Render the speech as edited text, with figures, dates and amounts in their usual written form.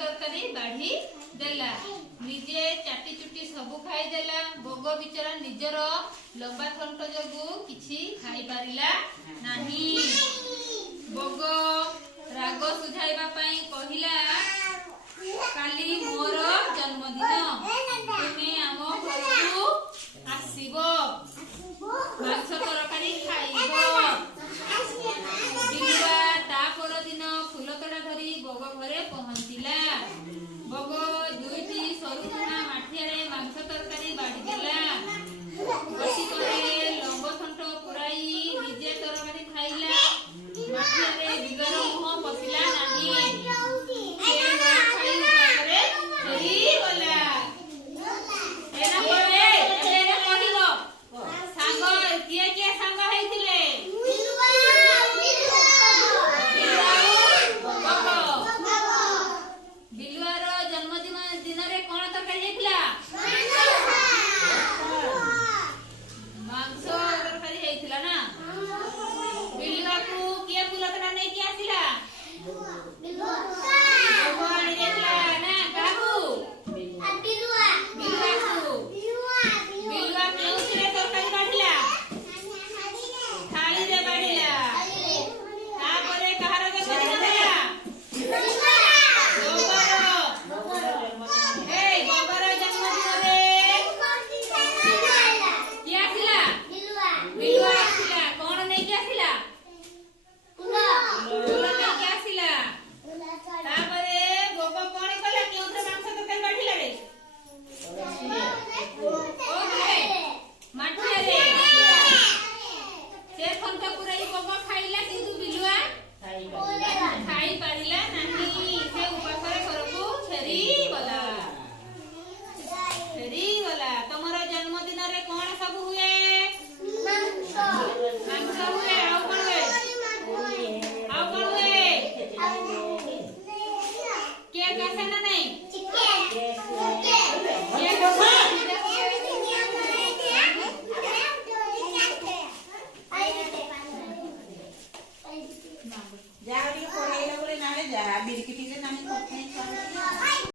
तरकारी बाढ़ी देला निजे चाटी चुटी सबु खाई देला भोग बिचरा निजर लंबा थंट जोगु किछि खाई पारिला नाही भोग राग सुझाइबा पई कहिला काली मोर जन्मदिन तुमे आम घरकु आसीबो माछ तरकारी खाइबो बिलुआ ता पर दिन फुलतोड़ा धरी भोग घरे पहुंचिला भोग दुईटी सरुचुना माठियारे मांस तरकारी बाढ़ी देला गटी करे लंब थंट पुराई निजे तरकारी खाइला माठियारे बिगर मुह पशिला नाही से खाई पारे फेरी गला एना करे एना कहिलो सांग किए किए सांग हेतिले बिलुआर जन्मदिन दिन रे कोन तरकारी हेतिला मांस तरकारी हेतिला ना बिलुआ को किए फुलतरा नै कि आसिला बिलुआ भगवान हेतिला ना काहू बिलुआ को बिलुआ केउथिरे तरकारी बाढिला थाली रे बाढिला तापरे कहार जन्मदिन देला गोबर जन्मदिन रे किए आसिला बिलुआ आसिला कोन नै कि आसिला फूल नै कि आसिला तापरे गोब कोन कला केउथरे मांस तरकारी बाढिला रे ओके माठिया रे से फंट पुराई गोब खाइला किंतु बिलुआ खाई पारिला नाही से उपासरे घरकु फेरी गला तमरो जन्मदिन रे कोन सब हुए मांस हुए आउ कोन हुए के कैसे ना नहीं जा रे कोरेला बोले नाले जा बिरकिटी ले नानी कोथे